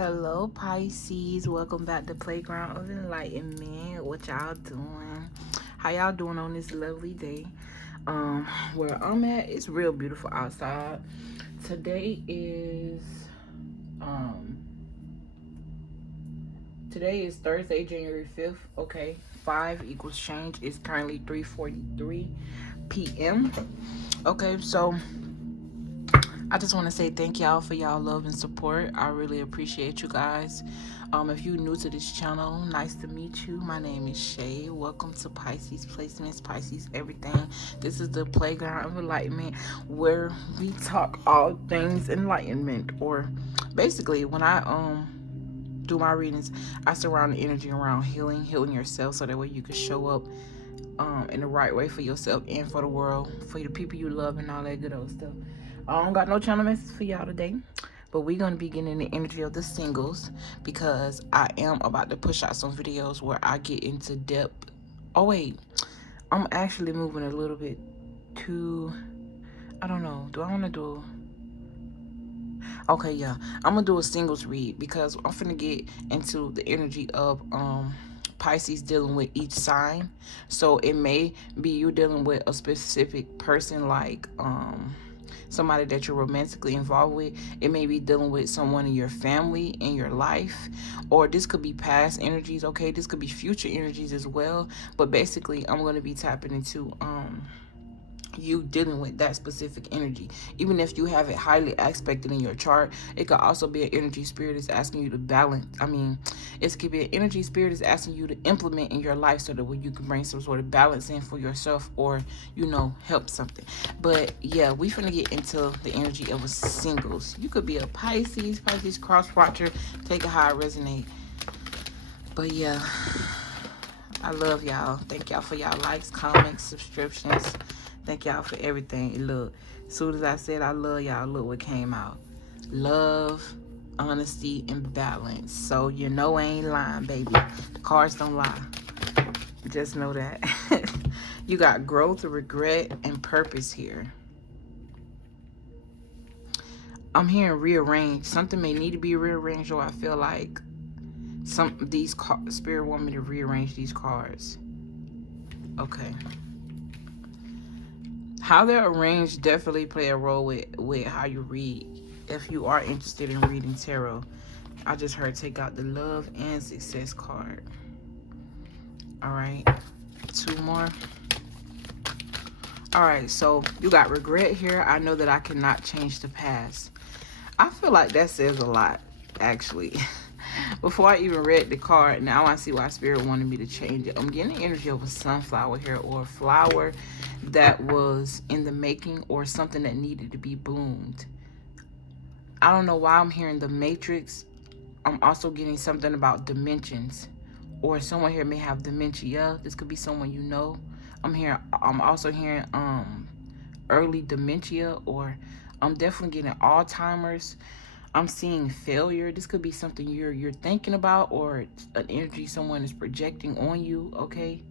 Hello Pisces, welcome back to Playground of Enlightenment. What y'all doing? How y'all doing on this lovely day? Where I'm at, it's real beautiful outside. Today is Thursday, January 5th. Okay, 5 equals change. It's currently 3:43 p.m. Okay, so I just want to say thank y'all for y'all love and support. I really appreciate you guys. If you're new to this channel, nice to meet you. My name is Shay. Welcome to Pisces Placements, Pisces Everything. This is the Playground of Enlightenment, where we talk all things enlightenment. Or basically, when I do my readings, I surround the energy around healing yourself, so that way you can show up in the right way for yourself and for the world, for the people you love, and all that good old stuff. I don't got no channel message for y'all today, but we're going to be getting the energy of the singles, because I am about to push out some videos where I get into depth. Oh wait, I'm actually moving a little bit too, I don't know, do I want to do, okay, yeah, I'm gonna do a singles read, because I'm finna get into the energy of Pisces dealing with each sign. So it may be you dealing with a specific person, like somebody that you're romantically involved with. It may be dealing with someone in your family, in your life, or this could be past energies. Okay, this could be future energies as well. But basically, I'm going to be tapping into you dealing with that specific energy. Even if you have it highly aspected in your chart, it could also be an energy spirit is asking you to balance. It could be an energy spirit is asking you to implement in your life, so that way you can bring some sort of balance in for yourself, or help something. But yeah, we finna get into the energy of a singles. You could be a Pisces cross watcher. Take it how it resonate. But yeah, I love y'all. Thank y'all for y'all likes, comments, subscriptions. Thank y'all for everything. Look, as soon as I said I love y'all, look what came out. Love, honesty, and balance. So I ain't lying, baby. The cards don't lie. Just know that. You got growth, regret, and purpose here. I'm hearing rearrange. Something may need to be rearranged, or I feel like these spirit want me to rearrange these cards. Okay. How they're arranged definitely play a role with how you read. If you are interested in reading tarot, I just heard take out the love and success card. All right, 2 more. All right, so you got regret here. I know that I cannot change the past. I feel like that says a lot, actually. Before I even read the card, now I see why Spirit wanted me to change it. I'm getting the energy of a sunflower here, or a flower that was in the making, or something that needed to be bloomed. I don't know why I'm hearing the Matrix. I'm also getting something about dimensions, or someone here may have dementia. This could be someone you know. I'm also hearing early dementia, or I'm definitely getting Alzheimer's. I'm seeing failure. This could be something you're thinking about, or an energy someone is projecting on you, okay?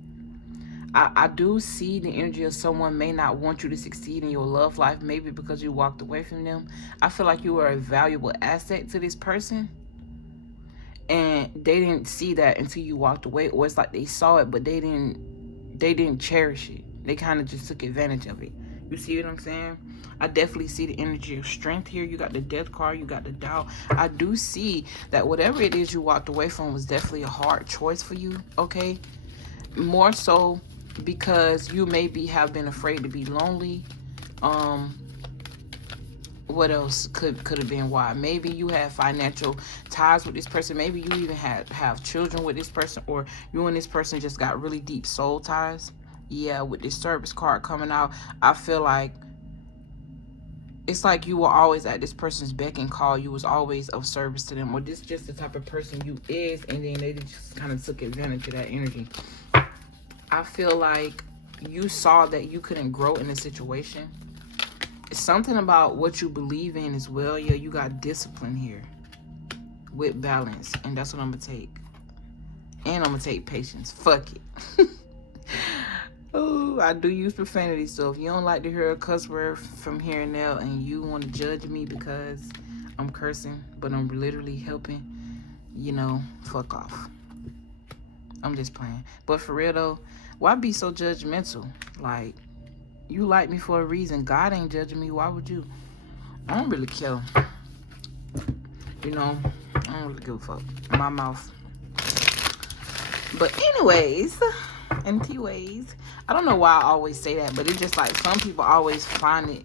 I do see the energy of someone may not want you to succeed in your love life, maybe because you walked away from them. I feel like you are a valuable asset to this person, and they didn't see that until you walked away, or it's like they saw it, but they didn't cherish it. They kind of just took advantage of it. You see what I'm saying? I definitely see the energy of strength here. You got the death card. You got the doubt. I do see that whatever it is you walked away from was definitely a hard choice for you, okay? More so because you maybe have been afraid to be lonely. What else could have been why? Maybe you have financial ties with this person. Maybe you even have children with this person, or you and this person just got really deep soul ties. Yeah, with this service card coming out, I feel like it's like you were always at this person's beck and call. You was always of service to them, or this just the type of person you is, and then they just kind of took advantage of that energy. I feel like you saw that you couldn't grow in a situation. It's something about what you believe in as well. Yeah, you got discipline here with balance, and that's what I'm gonna take. And I'm gonna take patience. Fuck it. Oh, I do use profanity, so if you don't like to hear a cuss word from here and now, and you want to judge me because I'm cursing, but I'm literally helping, you know, fuck off. I'm just playing. But for real though, why be so judgmental? Like, you like me for a reason. God ain't judging me. Why would you? I don't really care. You know, I don't really give a fuck. My mouth. But anyways, I don't know why I always say that, but it's just like some people always find it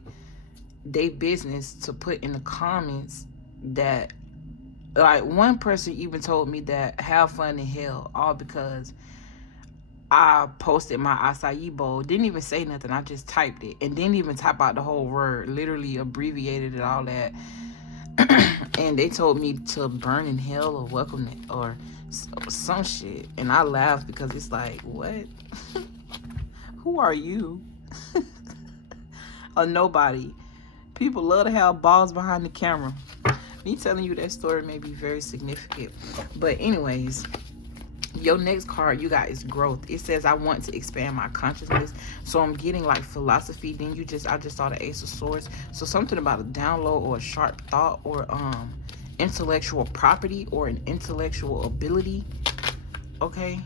their business to put in the comments that, like, one person even told me that have fun in hell, all because I posted my acai bowl. Didn't even say nothing. I just typed it and didn't even type out the whole word. Literally abbreviated it, all that. And they told me to burn in hell or welcome it or some shit. And I laughed because it's like, what? Who are you? A nobody. People love to have balls behind the camera. Me telling you that story may be very significant. But anyways, your next card you got is growth. It says I want to expand my consciousness. So I'm getting like philosophy. Then I just saw the Ace of Swords. So something about a download or a sharp thought or intellectual property or an intellectual ability. Okay.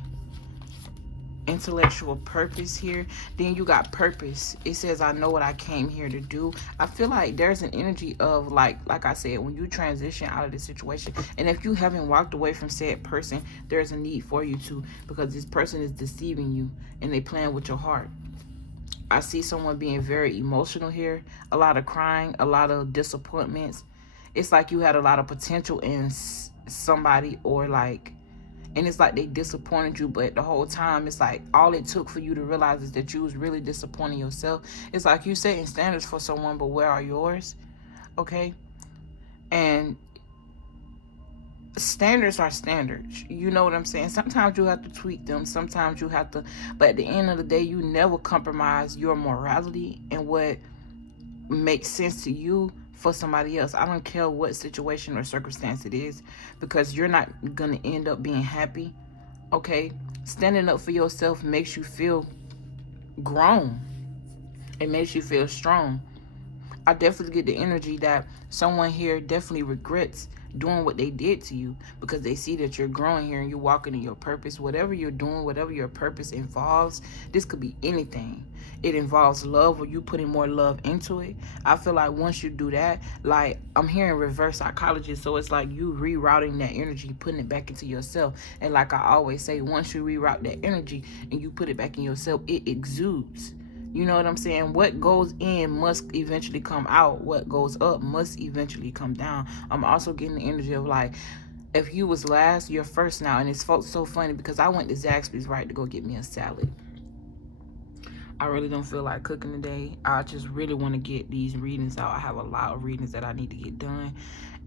Intellectual purpose here. Then you got purpose. It says I know what I came here to do. I feel like there's an energy of like I said, when you transition out of this situation, and if you haven't walked away from said person, there's a need for you to, because this person is deceiving you and they playing with your heart. I see someone being very emotional here, a lot of crying, a lot of disappointments. It's like you had a lot of potential in somebody, or like, and it's like they disappointed you, but the whole time it's like all it took for you to realize is that you was really disappointing yourself. It's like you setting standards for someone, but where are yours? Okay. And standards are standards. You know what I'm saying? Sometimes you have to tweak them. Sometimes you have to, but at the end of the day, you never compromise your morality and what makes sense to you for somebody else. I don't care what situation or circumstance it is, because you're not gonna end up being happy. Okay, standing up for yourself makes you feel grown. It makes you feel strong. I definitely get the energy that someone here definitely regrets doing what they did to you, because they see that you're growing here and you're walking in your purpose. Whatever you're doing, whatever your purpose involves, this could be anything. It involves love, or you putting more love into it. I feel like once you do that, like I'm hearing reverse psychology, so it's like you rerouting that energy, putting it back into yourself. And like I always say, once you reroute that energy and you put it back in yourself, it exudes. You know what I'm saying? What goes in must eventually come out. What goes up must eventually come down. I'm also getting the energy of like, if you was last, you're first now. And it's so funny because I went to Zaxby's right to go get me a salad. I really don't feel like cooking today. I just really want to get these readings out. I have a lot of readings that I need to get done.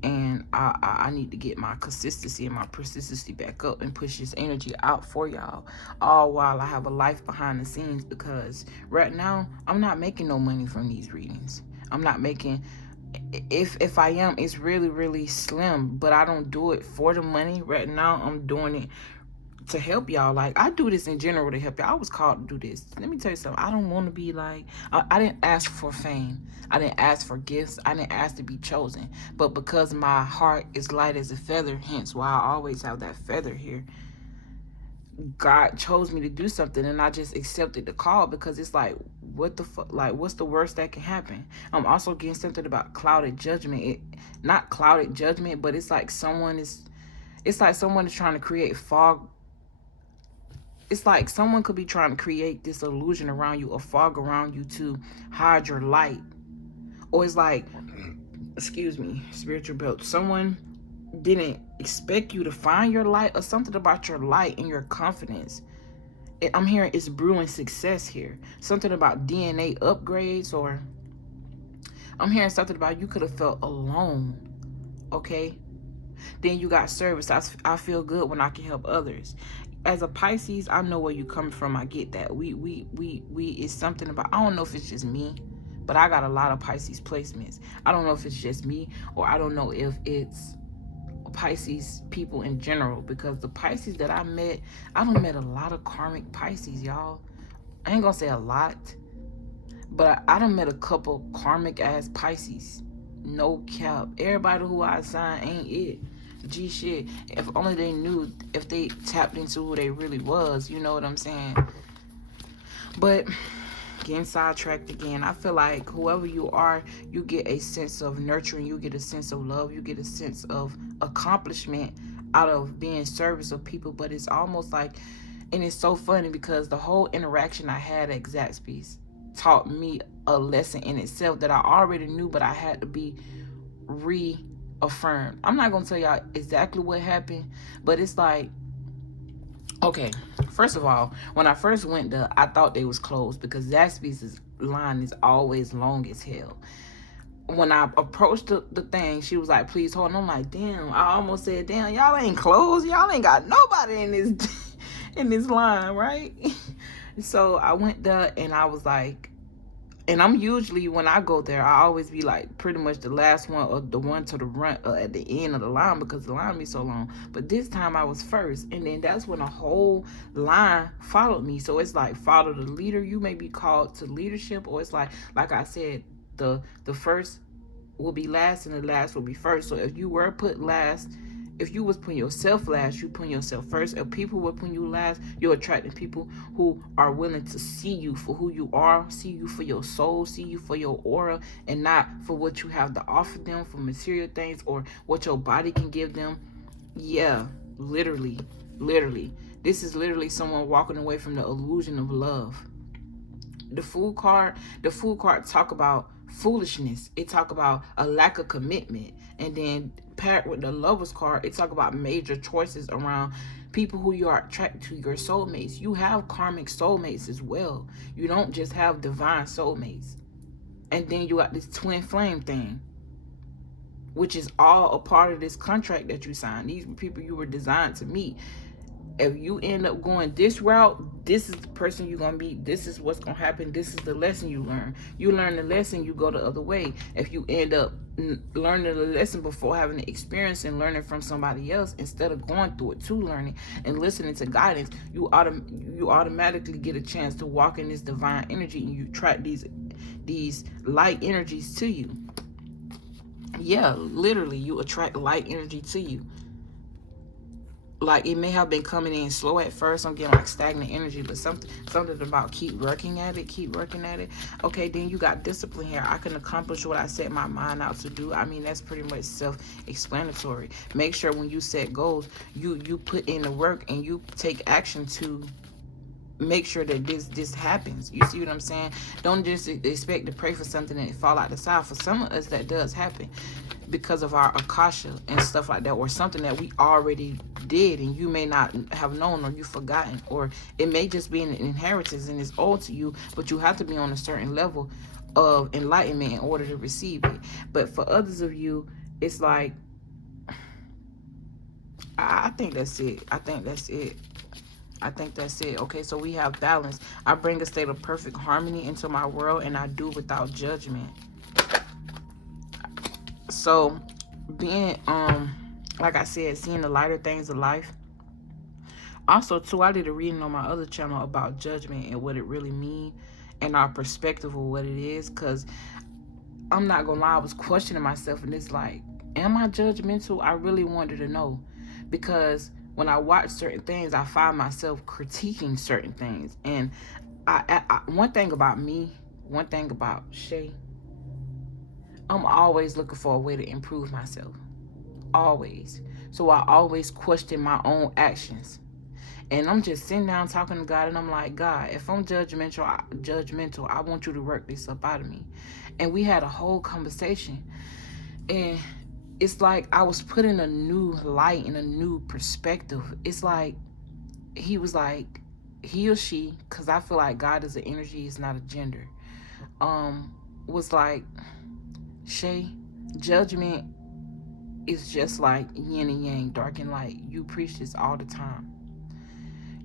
And I need to get my consistency and my persistency back up and push this energy out for y'all, all while I have a life behind the scenes, because right now I'm not making no money from these readings. I'm not making, if I am, it's really, really slim, but I don't do it for the money. Right now I'm doing it to help y'all. Like, I do this in general to help y'all. I was called to do this. Let me tell you something. I don't want to be like, I didn't ask for fame. I didn't ask for gifts. I didn't ask to be chosen. But because my heart is light as a feather, hence why I always have that feather here, God chose me to do something, and I just accepted the call, because it's like, what the fuck? Like, what's the worst that can happen? I'm also getting something about clouded judgment. Not clouded judgment, but it's like someone is trying to create fog. It's like someone could be trying to create this illusion around you, a fog around you to hide your light. Or it's like, excuse me, spiritual belt, someone didn't expect you to find your light, or something about your light and your confidence. I'm hearing it's brewing success here. Something about DNA upgrades, or I'm hearing something about you could have felt alone. Okay? Then you got service. I feel good when I can help others. As a Pisces, I know where you coming from. I get that. We is something about, I don't know if it's just me, but I got a lot of Pisces placements. I don't know if it's just me, or I don't know if it's Pisces people in general, because the Pisces that I done met a lot of karmic Pisces, y'all. I ain't gonna say a lot, but I done met a couple karmic ass Pisces. No cap. Everybody who I assign ain't it. Gee, shit, if only they knew, if they tapped into who they really was, you know what I'm saying? But getting sidetracked again, I feel like whoever you are, you get a sense of nurturing, you get a sense of love, you get a sense of accomplishment out of being service of people. But it's almost like, and it's so funny because the whole interaction I had at Zaxby's taught me a lesson in itself that I already knew, but I had to be reaffirmed. I'm not gonna tell y'all exactly what happened, but it's like, okay, first of all, when I first went there, I thought they was closed because Zaxby's line is always long as hell. When I approached the thing, she was like, please hold on. I'm like, damn, I almost said, damn, y'all ain't closed. Y'all ain't got nobody in this in this line, right? So I went there and I was like, and I'm usually, when I go there, I always be like pretty much the last one or the one to the front at the end of the line because the line be so long. But this time I was first, and then that's when a whole line followed me. So it's like, follow the leader. You may be called to leadership, or it's like I said, the first will be last and the last will be first. So if you were put last, if you was putting yourself last, you putting yourself first. If people were putting you last, you're attracting people who are willing to see you for who you are, see you for your soul, see you for your aura, and not for what you have to offer them, for material things or what your body can give them. Yeah, literally. This is literally someone walking away from the illusion of love. The Fool card talk about foolishness. It talk about a lack of commitment. And then paired with the Lovers card, it talk about major choices around people who you are attracted to, your soulmates. You have karmic soulmates as well. You don't just have divine soulmates. And then you got this twin flame thing, which is all a part of this contract that you signed. These people you were designed to meet. If you end up going this route, this is the person you're going to be. This is what's going to happen. This is the lesson you learn. You learn the lesson, you go the other way. If you end up learning the lesson before having the experience and learning from somebody else, instead of going through it to learning and listening to guidance, you automatically get a chance to walk in this divine energy, and you attract these light energies to you. Yeah, literally, you attract light energy to you. Like, it may have been coming in slow at first. I'm getting like stagnant energy, but something about keep working at it. Okay, then you got discipline here. I can accomplish what I set my mind out to do. I mean, that's pretty much self-explanatory. Make sure when you set goals, you put in the work and you take action to make sure that this happens. You see what I'm saying? Don't just expect to pray for something and it fall out the side. For some of us, that does happen because of our akasha and stuff like that, or something that we already did and you may not have known, or you've forgotten, or it may just be an inheritance and it's owed to you, but you have to be on a certain level of enlightenment in order to receive it. But for others of you, it's like, I think that's it. Okay, so we have balance. I bring a state of perfect harmony into my world, and I do without judgment. So being like I said, seeing the lighter things of life. Also too, I did a reading on my other channel about judgment and what it really means and our perspective of what it is, because I'm not gonna lie, I was questioning myself, and it's like, am I judgmental? I really wanted to know, because when I watch certain things, I find myself critiquing certain things. And one thing about Shay, I'm always looking for a way to improve myself. Always. So I always question my own actions. And I'm just sitting down talking to God, and I'm like, God, if I'm judgmental, I want you to work this up out of me. And we had a whole conversation. And it's like I was put in a new light and a new perspective. It's like he was like, he or she, because I feel like God is an energy, it's not a gender, was like, Shay, judgment is just like yin and yang, dark and light. You preach this all the time.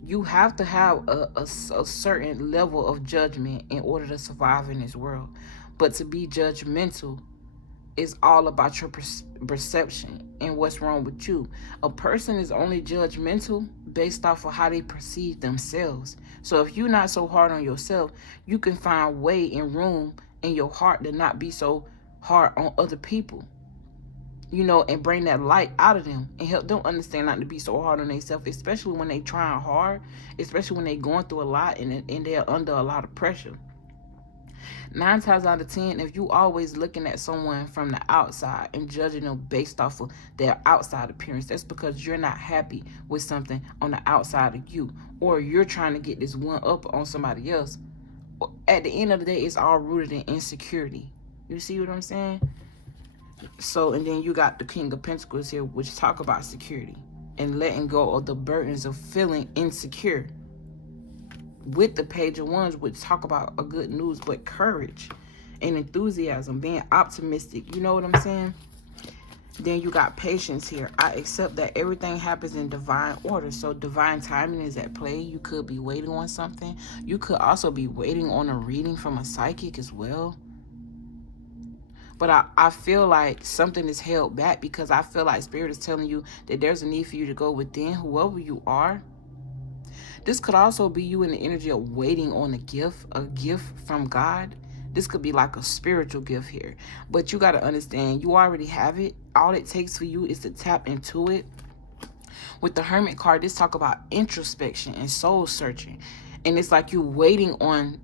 You have to have a certain level of judgment in order to survive in this world. But to be judgmental is all about your perception and what's wrong with you. A person is only judgmental based off of how they perceive themselves. So if you're not so hard on yourself, you can find way and room in your heart to not be so hard on other people. you know, and bring that light out of them and help them understand not to be so hard on themselves, especially when they trying hard, especially when they going through a lot and they're under a lot of pressure. 9 times out of 10, if you always looking at someone from the outside and judging them based off of their outside appearance, that's because you're not happy with something on the outside of you, or you're trying to get this one up on somebody else. At the end of the day, it's all rooted in insecurity. You see what I'm saying? So, and then you got the King of Pentacles here, which talk about security and letting go of the burdens of feeling insecure. With the Page of Wands, which talk about a good news, but courage and enthusiasm, being optimistic. You know what I'm saying? Then you got patience here. I accept that everything happens in divine order. So divine timing is at play. You could be waiting on something. You could also be waiting on a reading from a psychic as well. But I feel like something is held back because I feel like Spirit is telling you that there's a need for you to go within, whoever you are. This could also be you in the energy of waiting on a gift from God. This could be like a spiritual gift here. But you got to understand, you already have it. All it takes for you is to tap into it. With the Hermit card, this talk about introspection and soul searching. And it's like you waiting on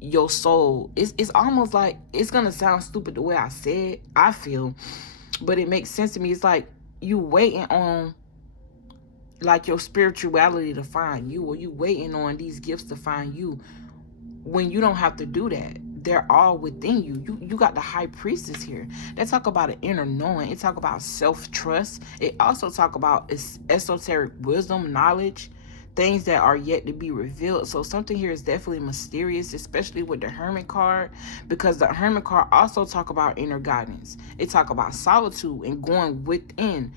your soul. It's almost like, it's going to sound stupid the way I said, I feel. But it makes sense to me. It's like you waiting on like your spirituality to find you, or you waiting on these gifts to find you, when you don't have to do that. They're all within you. You got the High Priestess here. They talk about an inner knowing. It talk about self-trust. It also talk about esoteric wisdom, knowledge, things that are yet to be revealed. So something here is definitely mysterious, especially with the Hermit card, because the Hermit card also talk about inner guidance. It talk about solitude and going within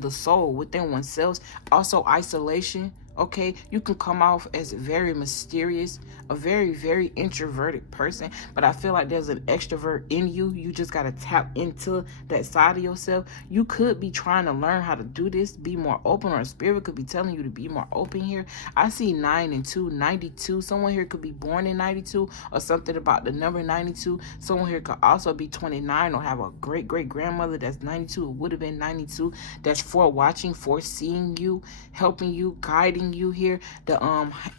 the soul, within oneself. Also isolation. Okay, you can come off as very mysterious, a very, very introverted person, but I feel like there's an extrovert in you. You just got to tap into that side of yourself. You could be trying to learn how to do this, be more open, or Spirit could be telling you to be more open here. I see 9 and 2, 92. Someone here could be born in 92 or something about the number 92. Someone here could also be 29 or have a great-great-grandmother that's 92. It would have been 92. That's watching, foreseeing you, helping you, guiding you here. The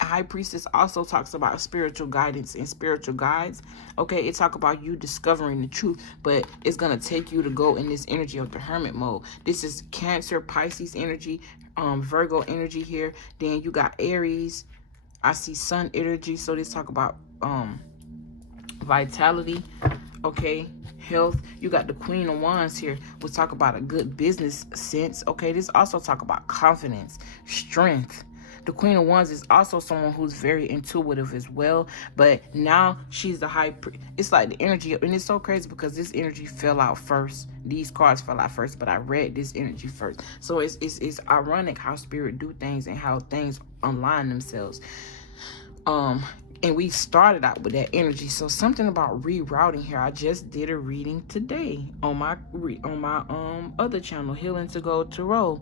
High Priestess also talks about spiritual guidance and spiritual guides. Okay, it talk about you discovering the truth, but it's gonna take you to go in this energy of the Hermit mode. This is Cancer, Pisces energy, Virgo energy here. Then you got Aries. I see Sun energy. So this talk about vitality. Okay, health. You got the Queen of Wands here, which talk about a good business sense. Okay, this also talk about confidence, strength. The Queen of Wands is also someone who's very intuitive as well, but now she's the it's like the energy, and it's so crazy because this energy fell out first. These cards fell out first, but I read this energy first. So it's ironic how Spirit do things and how things align themselves. And we started out with that energy. So something about rerouting here. I just did a reading today on my other channel, Healing to Go to Roll,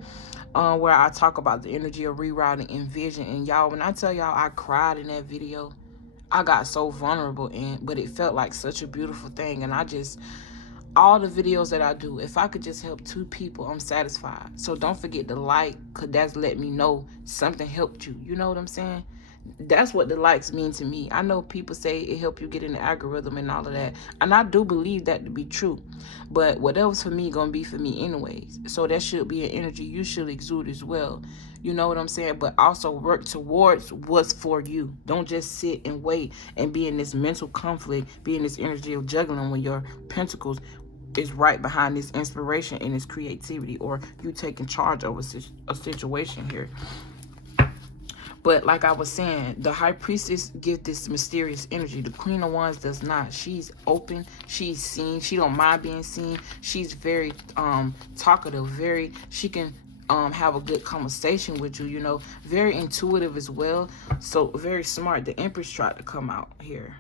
where I talk about the energy of rerouting and vision. And y'all, when I tell y'all I cried in that video, I got so vulnerable, but it felt like such a beautiful thing. And all the videos that I do, if I could just help 2 people, I'm satisfied. So don't forget to like, because that's let me know something helped you. You know what I'm saying? That's what the likes mean to me. I know people say it help you get in the algorithm and all of that, and I do believe that to be true, but whatever's for me gonna be for me anyways. So that should be an energy you should exude as well. You know what I'm saying? But also work towards what's for you. Don't just sit and wait and be in this mental conflict, be in this energy of juggling when your pentacles is right behind this inspiration and this creativity, or you taking charge of a situation here. But like I was saying, the High Priestess gives this mysterious energy. The Queen of Wands does not. She's open. She's seen. She don't mind being seen. She's very talkative. She can have a good conversation with you, you know. Very intuitive as well. So very smart. The Empress tried to come out here.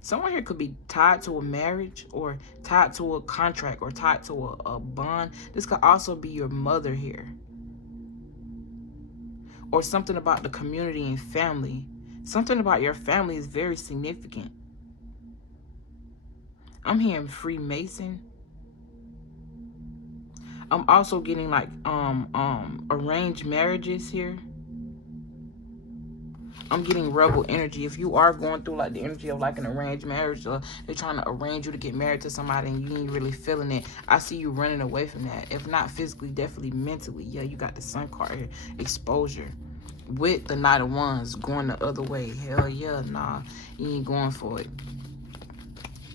Someone here could be tied to a marriage, or tied to a contract, or tied to a bond. This could also be your mother here. Or something about the community and family. Something about your family is very significant. I'm hearing Freemason. I'm also getting like arranged marriages here. I'm getting rebel energy. If you are going through like the energy of like an arranged marriage, or they're trying to arrange you to get married to somebody and you ain't really feeling it, I see you running away from that. If not physically, definitely mentally. Yeah, you got the Sun card here. Exposure. With the Knight of Wands going the other way. Hell yeah, nah. You ain't going for it.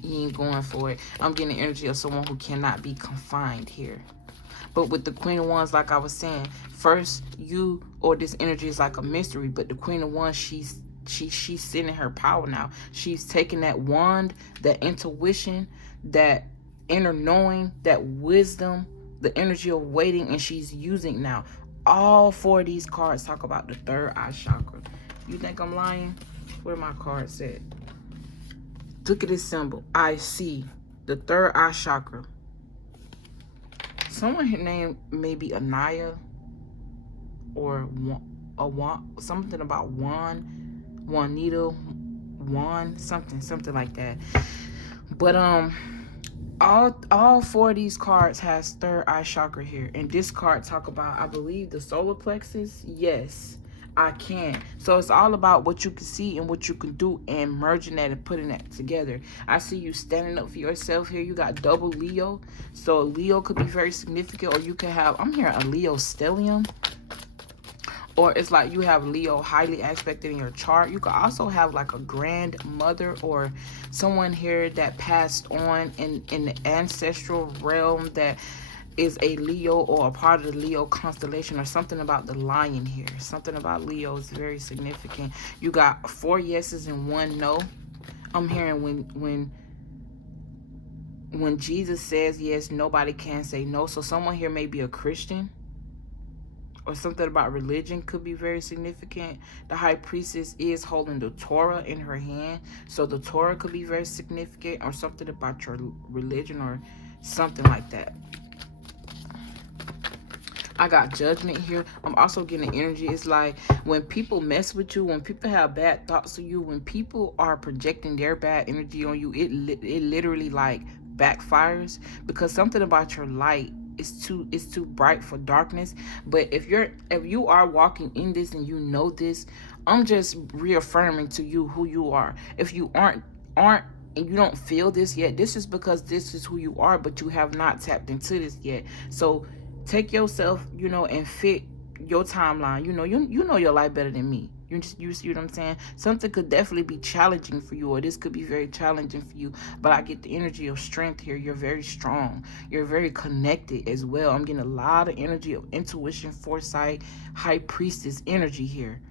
You ain't going for it. I'm getting the energy of someone who cannot be confined here. But with the Queen of Wands, like I was saying, first you or this energy is like a mystery, but the Queen of Wands, she's sitting her power now. She's taking that wand, that intuition, that inner knowing, that wisdom, the energy of waiting, and she's using now. All four of these cards talk about the third eye chakra. You think I'm lying? Where my cards at? Look at this symbol. I see the third eye chakra. Someone her name may be Anaya or something about Juanita, something like that. But all four of these cards has third eye chakra here, and this card talk about, I believe, the solar plexus. Yes, I can. So it's all about what you can see and what you can do and merging that and putting that together. I see you standing up for yourself here. You got double Leo. So Leo could be very significant, or you could have, I'm hearing a Leo stellium. Or it's like you have Leo highly aspected in your chart. You could also have like a grandmother or someone here that passed on in the ancestral realm that is a Leo or a part of the Leo constellation, or something about the lion here. Something about Leo is very significant. You got 4 yeses and 1 no. I'm hearing when Jesus says yes, nobody can say no. So someone here may be a Christian, or something about religion could be very significant. The high priestess is holding the Torah in her hand, so the Torah could be very significant, or something about your religion or something like that. I got judgment here. I'm also getting energy. It's like when people mess with you, when people have bad thoughts of you, when people are projecting their bad energy on you, it literally like backfires, because something about your light is too bright for darkness. But if you are walking in this and you know this, I'm just reaffirming to you who you are. If you aren't and you don't feel this yet, this is because this is who you are, but you have not tapped into this yet. So take yourself, and fit your timeline. You know your life better than me. You see what I'm saying? Something could definitely be challenging for you, or this could be very challenging for you. But I get the energy of strength here. You're very strong. You're very connected as well. I'm getting a lot of energy of intuition, foresight, high priestess energy here.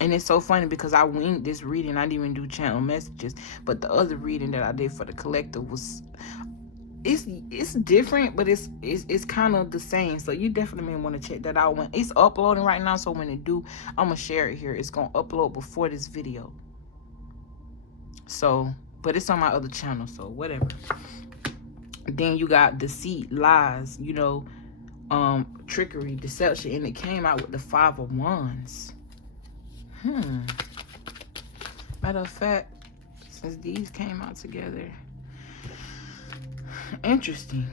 And it's so funny because I winged this reading. I didn't even do channel messages. But the other reading that I did for the collective was... It's different, but it's kind of the same. So you definitely may want to check that out. When it's uploading right now, so when it do, I'm gonna share it here. It's gonna upload before this video. So, but it's on my other channel, so whatever. Then you got deceit, lies, trickery, deception, and it came out with the 5 of Wands. Matter of fact, since these came out together. Interesting.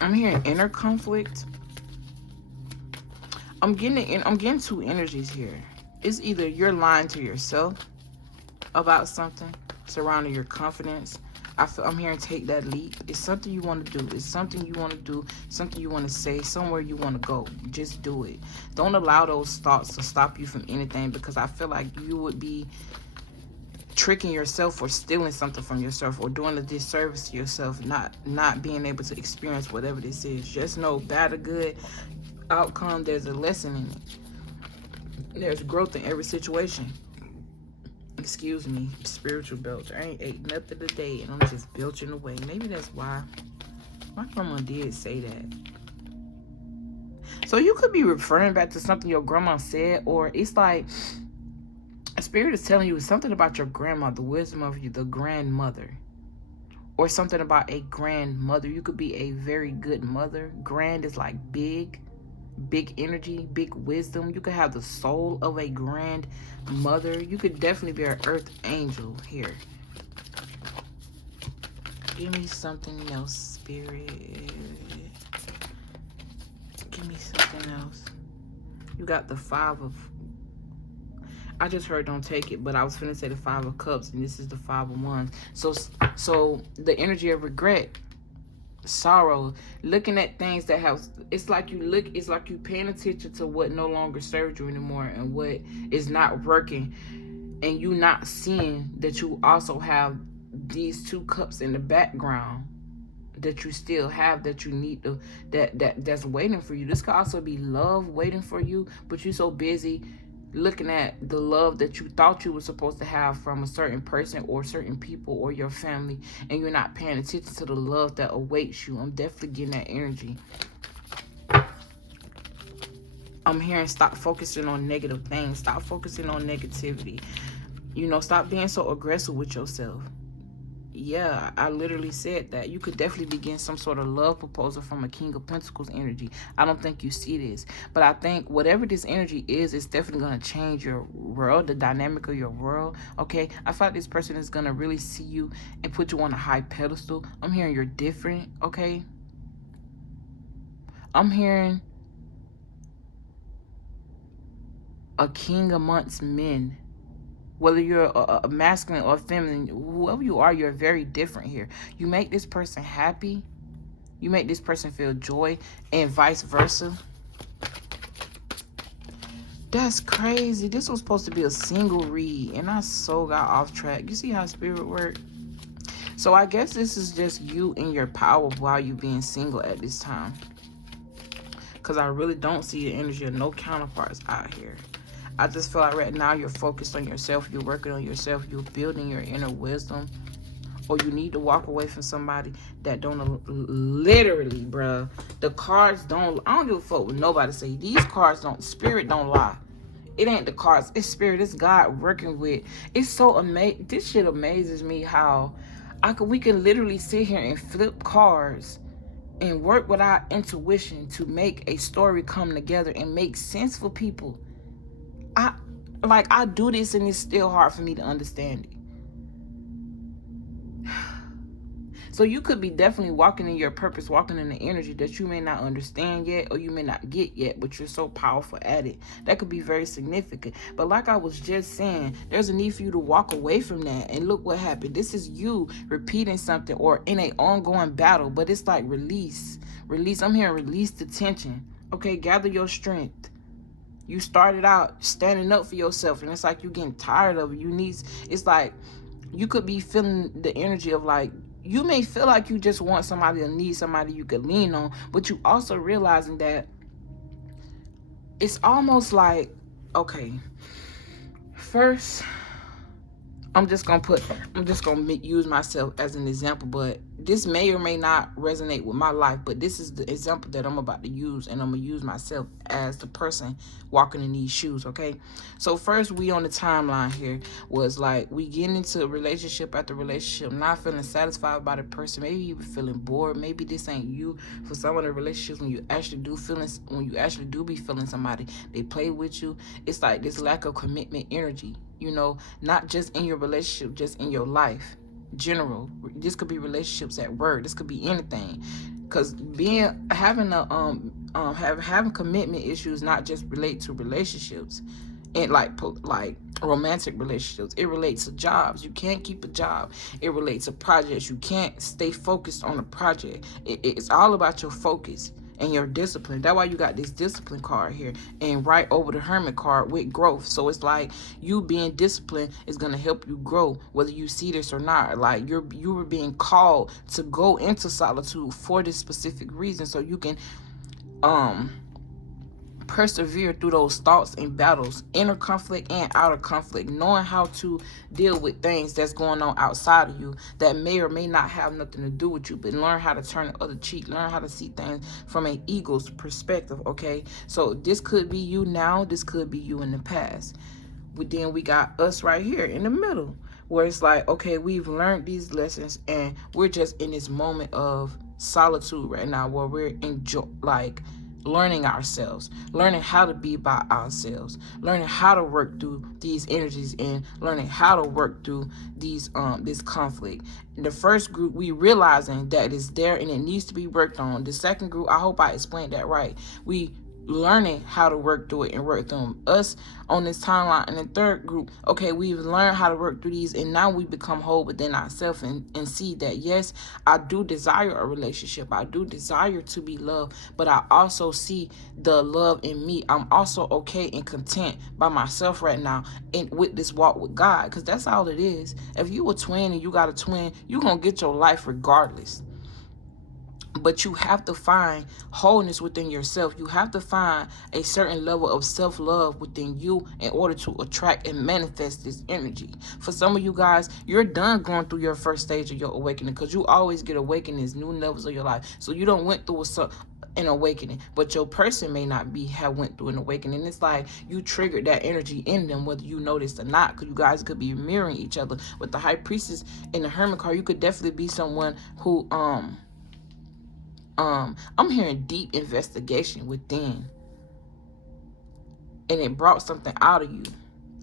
I'm hearing inner conflict. I'm getting 2 energies here. It's either you're lying to yourself about something surrounding your confidence. I'm hearing take that leap. It's something you want to do. It's something you want to do. Something you want to say. Somewhere you want to go. Just do it. Don't allow those thoughts to stop you from anything, because I feel like you would be tricking yourself or stealing something from yourself, or doing a disservice to yourself, not being able to experience whatever this is. Just know, bad or good outcome, there's a lesson in it. There's growth in every situation. Excuse me, spiritual belch. I ain't ate nothing today and I'm just belching away. Maybe that's why my grandma did say that. So you could be referring back to something your grandma said, or it's like a spirit is telling you something about your grandma, the wisdom of you, the grandmother, or something about a grandmother. You could be a very good mother. Grand is like big energy, big wisdom. You could have the soul of a grandmother. You could definitely be an earth angel here. Give me something else, Spirit. Give me something else. You got the 5 of... I just heard don't take it, but I was finna say the 5 of Cups, and this is the 5 of Wands. So the energy of regret, sorrow, looking at things that have... It's like you paying attention to what no longer serves you anymore and what is not working, and you not seeing that you also have these 2 cups in the background that you still have, that you need to, that's waiting for you. This could also be love waiting for you, but you're so busy looking at the love that you thought you were supposed to have from a certain person or certain people or your family, and you're not paying attention to the love that awaits you. I'm definitely getting that energy. I'm hearing stop focusing on negative things. Stop focusing on negativity. You know, stop being so aggressive with yourself. Yeah, I literally said that. You could definitely begin some sort of love proposal from a King of Pentacles energy. I don't think you see this. But I think whatever this energy is, it's definitely going to change your world, the dynamic of your world. Okay? I feel like this person is going to really see you and put you on a high pedestal. I'm hearing you're different. Okay? I'm hearing a king amongst men. Whether you're a masculine or feminine, whoever you are, you're very different here. You make this person happy. You make this person feel joy, and vice versa. That's crazy. This was supposed to be a single read, and I so got off track. You see how spirit works? So I guess this is just you in your power while you being single at this time. Because I really don't see the energy of no counterparts out here. I just feel like right now you're focused on yourself. You're working on yourself. You're building your inner wisdom. Or you need to walk away from somebody that don't... Literally, bruh. The cards don't... I don't give a fuck what nobody say. These cards don't... Spirit don't lie. It ain't the cards. It's spirit. It's God working with... It's so amazing. This shit amazes me how... we can literally sit here and flip cards and work with our intuition to make a story come together and make sense for people. I do this and it's still hard for me to understand it. So you could be definitely walking in your purpose, walking in the energy that you may not understand yet or you may not get yet, but you're so powerful at it. That could be very significant. But like I was just saying, there's a need for you to walk away from that. And look what happened. This is you repeating something or in an ongoing battle, but it's like release. Release. I'm hearing release the tension. Okay, gather your strength. You started out standing up for yourself, and it's like you're getting tired of it. It's like you could be feeling the energy of like, you may feel like you just want somebody or need somebody you could lean on, but you also realizing that it's almost like, okay, first, I'm just gonna use myself as an example, but this may or may not resonate with my life, but this is the example that I'm about to use, and I'm gonna use myself as the person walking in these shoes, okay? So first, we on the timeline here was like, we get into relationship after relationship, not feeling satisfied by the person. Maybe you were feeling bored. Maybe this ain't you. For some of the relationships, when you actually do be feeling somebody, they play with you. It's like this lack of commitment energy, you know, not just in your relationship, just in your life. General, this could be relationships at work. This could be anything, because having commitment issues not just relate to relationships and like romantic relationships. It relates to jobs. You can't keep a job. It relates to projects. You can't stay focused on a project. It's all about your focus and your discipline. That's why you got this discipline card here, and right over the Hermit card with growth. So it's like you being disciplined is going to help you grow, whether you see this or not. Like you were being called to go into solitude for this specific reason, so you can persevere through those thoughts and battles, inner conflict and outer conflict, knowing how to deal with things that's going on outside of you that may or may not have nothing to do with you, but learn how to turn the other cheek, learn how to see things from an eagle's perspective, okay? So this could be you now, this could be you in the past. But then we got us right here in the middle, where it's like, okay, we've learned these lessons and we're just in this moment of solitude right now, where we're learning ourselves, learning how to be by ourselves, learning how to work through these energies, and learning how to work through these this conflict. The first group, we realizing that it's there and it needs to be worked on. The second group, I hope I explained that right, we learning how to work through it and work through them, us on this timeline. And the third group, okay, we've learned how to work through these, and now we become whole within ourselves and see that, yes, I do desire a relationship, I do desire to be loved, but I also see the love in me. I'm also okay and content by myself right now and with this walk with God, because that's all it is. If you a twin and you got a twin, you're gonna get your life regardless. But you have to find wholeness within yourself. You have to find a certain level of self-love within you in order to attract and manifest this energy. For some of you guys, you're done going through your first stage of your awakening, because you always get awakenings, new levels of your life. So you don't went through an awakening, but your person may not have went through an awakening. It's like you triggered that energy in them, whether you noticed or not, because you guys could be mirroring each other. With the High Priestess and the Hermit card, you could definitely be someone who I'm hearing deep investigation within, and it brought something out of you,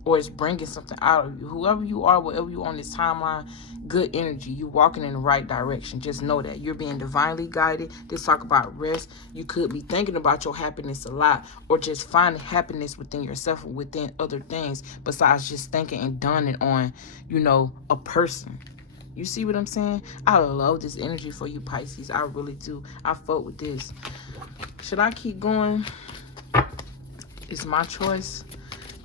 or it's bringing something out of you. Whoever you are, wherever you are on this timeline, good energy. You're walking in the right direction. Just know that you're being divinely guided. Let's talk about rest. You could be thinking about your happiness a lot, or just finding happiness within yourself and within other things besides just thinking and dawning on, a person. You see what I'm saying? I love this energy for you, Pisces. I really do. I fuck with this. Should I keep going? It's my choice.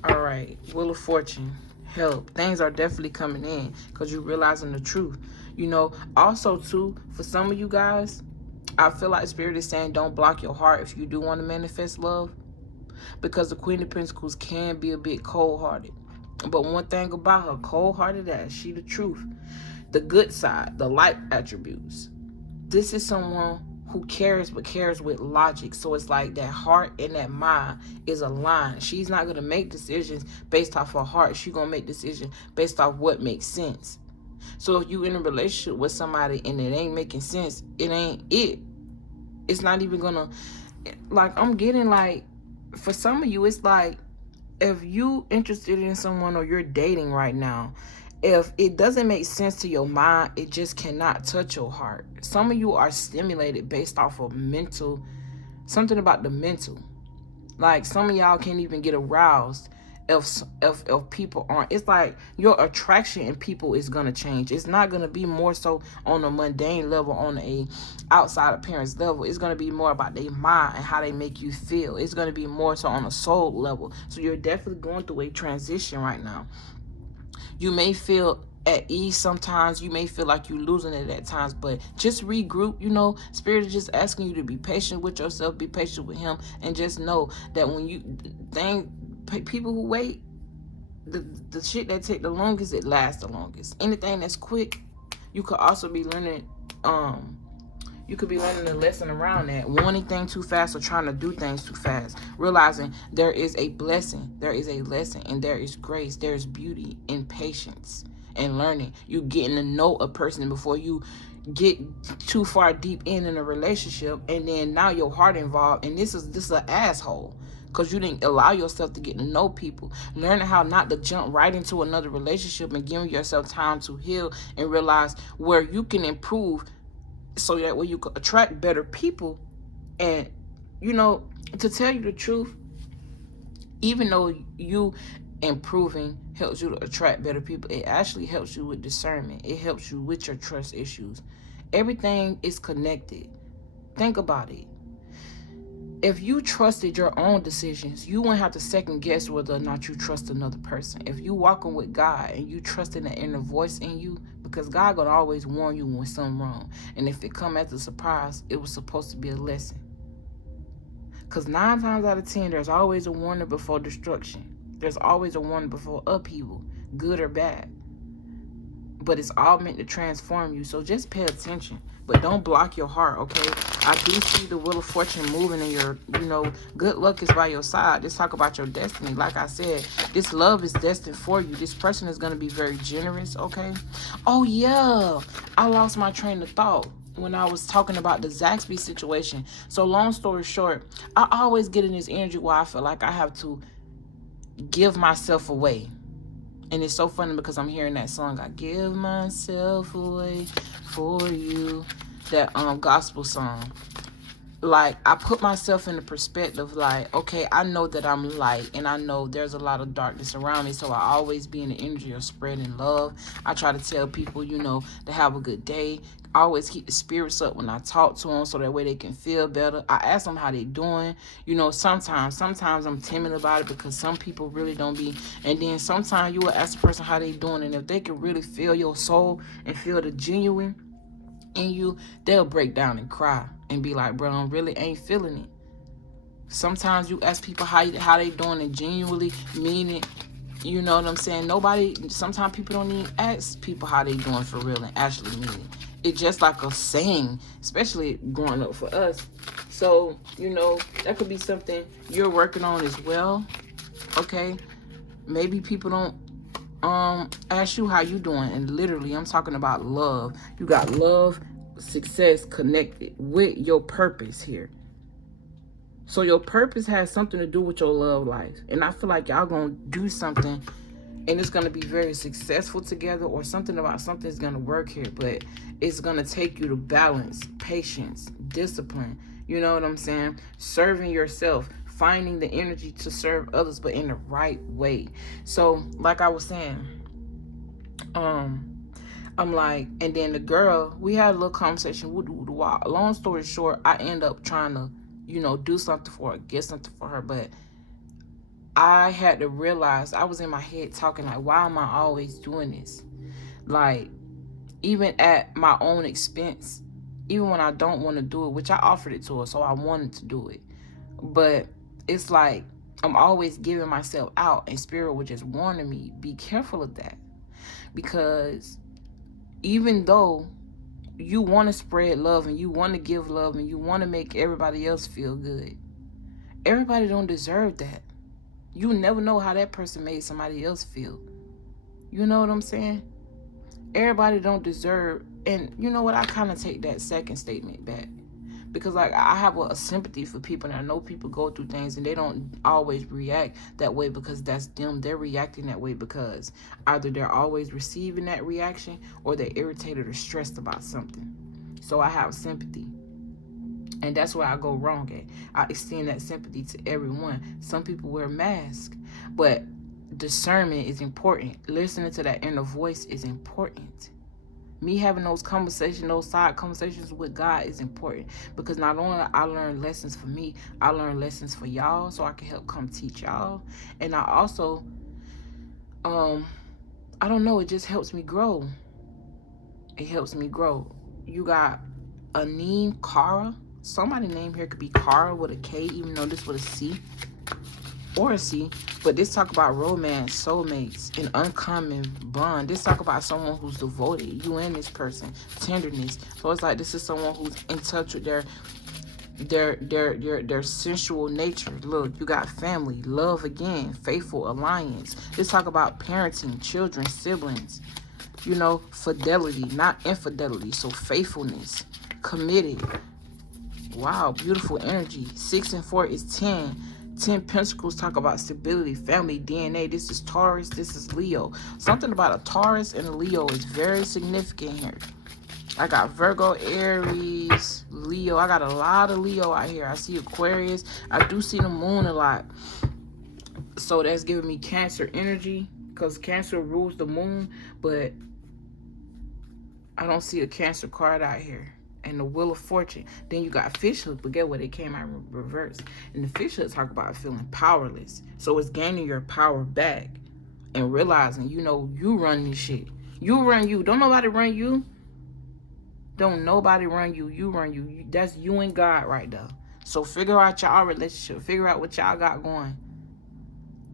All right. Wheel of Fortune. Help. Things are definitely coming in because you're realizing the truth. Also, too, for some of you guys, I feel like Spirit is saying don't block your heart if you do want to manifest love, because the Queen of Pentacles can be a bit cold-hearted. But one thing about her, cold-hearted ass, she the truth. The good side, the light attributes. This is someone who cares, but cares with logic. So it's like that heart and that mind is aligned. She's not going to make decisions based off her heart. She's going to make decisions based off what makes sense. So if you in a relationship with somebody and it ain't making sense, it ain't it. It's not even going to, I'm getting for some of you, it's like, if you interested in someone or you're dating right now, if it doesn't make sense to your mind, it just cannot touch your heart. Some of you are stimulated based off of something about the mental. Like some of y'all can't even get aroused if people aren't. It's like your attraction in people is gonna change. It's not gonna be more so on a mundane level, on a outside appearance level. It's gonna be more about their mind and how they make you feel. It's gonna be more so on a soul level. So you're definitely going through a transition right now. You may feel at ease sometimes. You may feel like you're losing it at times, but just regroup. Spirit is just asking you to be patient with yourself, be patient with him, and just know that when people who wait, the shit that take the longest, it lasts the longest. Anything that's quick, you could also be learning, you could be learning a lesson around that. Wanting things too fast or trying to do things too fast. Realizing there is a blessing, there is a lesson, and there is grace, there is beauty in patience and learning. You getting to know a person before you get too far deep in a relationship, and then now your heart involved, and this is an asshole. Because you didn't allow yourself to get to know people. Learning how not to jump right into another relationship and giving yourself time to heal and realize where you can improve, so that way you could attract better people. And, to tell you the truth, even though you improving helps you to attract better people, it actually helps you with discernment. It helps you with your trust issues. Everything is connected. Think about it. If you trusted your own decisions, you wouldn't have to second guess whether or not you trust another person. If you walking with God and you trusting the inner voice in you, because God gonna always warn you when something wrong. And if it come as a surprise, it was supposed to be a lesson. Because 9 times out of 10, there's always a warning before destruction. There's always a warning before upheaval, good or bad. But it's all meant to transform you. So just pay attention. But don't block your heart, okay? I do see the Wheel of Fortune moving in your, good luck is by your side. Let's talk about your destiny. Like I said, this love is destined for you. This person is going to be very generous, okay? Oh, yeah. I lost my train of thought. when I was talking about the Zaxby situation. So long story short, I always get in this energy where I feel like I have to give myself away. And it's so funny because I'm hearing that song, I give myself away for you, that gospel song. Like, I put myself in the perspective, like, okay, I know that I'm light, and I know there's a lot of darkness around me, so I always be in the energy of spreading love. I try to tell people, you know, to have a good day. I always keep the spirits up when I talk to them, so that way they can feel better. I ask them how they doing. You know, sometimes I'm timid about it because some people really don't be. And then sometimes you will ask the person how they doing, and if they can really feel your soul and feel the genuine in you, they'll break down and cry and be like, bro, I really ain't feeling it. Sometimes you ask people how they doing and genuinely mean it. You know what I'm saying? Sometimes people don't even ask people how they doing for real and actually mean it. It's just like a saying, especially growing up for us. So, you know, that could be something you're working on as well. Okay? Maybe people don't ask you how you doing, and literally I'm talking about love. You got love, success connected with your purpose here. So your purpose has something to do with your love life, and I feel like y'all gonna do something and it's gonna be very successful together, or something about something's gonna work here, but it's gonna take you to balance, patience, discipline, you know what I'm saying, serving yourself, finding the energy to serve others, but in the right way. So like I was saying, I'm like, and then the girl, we had a little conversation. Long story short, I end up trying to, you know, do something for her, get something for her. But I had to realize, I was in my head talking like, why am I always doing this? Like, even at my own expense, even when I don't want to do it, which I offered it to her, so I wanted to do it. But it's like, I'm always giving myself out, and Spirit was just warning me, be careful of that. Because even though you want to spread love and you want to give love and you want to make everybody else feel good, everybody don't deserve that. You never know how that person made somebody else feel. You know what I'm saying? Everybody don't deserve. And you know what? I kind of take that second statement back. Because like, I have a sympathy for people, and I know people go through things and they don't always react that way because that's them. They're reacting that way because either they're always receiving that reaction or they're irritated or stressed about something. So I have sympathy. And that's where I go wrong at. I extend that sympathy to everyone. Some people wear masks, but discernment is important. Listening to that inner voice is important. Me having those conversations, those side conversations with God is important, because not only I learn lessons for me, I learn lessons for y'all, so I can help come teach y'all. And I also, I don't know, it just helps me grow. It helps me grow. You got a name, Kara. Somebody name here could be Kara with a K, even though this with a C or a C. But this talk about romance, soulmates, an uncommon bond. This talk about someone who's devoted, you and this person, tenderness. So it's like this is someone who's in touch with their sensual nature. Look, you got family, love again, faithful alliance. This talk about parenting, children, siblings, you know, fidelity, not infidelity. So faithfulness, committed. Wow, beautiful energy. 6 and 4 is 10. 10 Pentacles talk about stability, family, DNA. This is Taurus, this is Leo. Something about a Taurus and a Leo is very significant here. I got Virgo, Aries, Leo. I got a lot of Leo out here. I see Aquarius. I do see the moon a lot. So that's giving me Cancer energy, because Cancer rules the moon. But I don't see a Cancer card out here. And the Wheel of Fortune. Then you got Fish Hook, but get what, it came out in reverse. And the Fish Hook talk about feeling powerless. So it's gaining your power back and realizing, you know, you run this shit. You run you. Don't nobody run you. Don't nobody run you. You run you. That's you and God right there. So figure out y'all relationship. Figure out what y'all got going,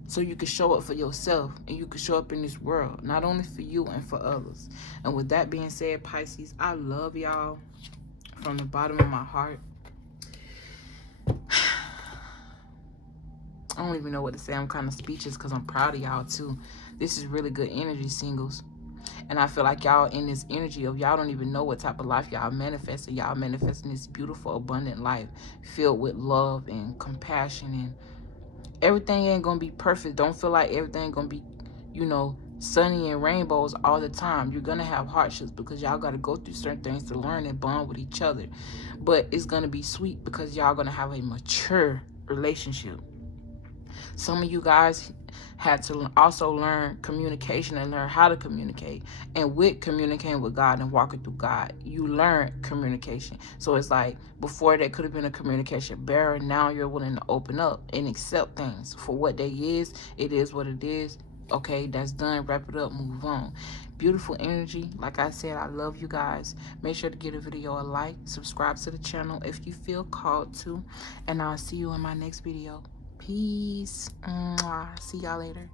so you can show up for yourself and you can show up in this world, not only for you and for others. And with that being said, Pisces, I love y'all from the bottom of my heart. I don't even know what to say. I'm kind of speechless because I'm proud of y'all too. This is really good energy, singles. And I feel like y'all in this energy of y'all don't even know what type of life y'all manifesting. Y'all manifesting this beautiful, abundant life filled with love and compassion, and everything ain't gonna be perfect. Don't feel like everything gonna be, you know, sunny and rainbows all the time. You're gonna have hardships because y'all gotta go through certain things to learn and bond with each other. But it's gonna be sweet because y'all gonna have a mature relationship. Some of you guys had to also learn communication and learn how to communicate. And with communicating with God and walking through God, you learn communication. So it's like before there could have been a communication barrier. Now you're willing to open up and accept things for what they is. It is what it is. Okay, that's done. Wrap it up. Move on. Beautiful energy. Like I said, I love you guys. Make sure to give the video a like. Subscribe to the channel if you feel called to. And I'll see you in my next video. Peace. Mwah. See y'all later.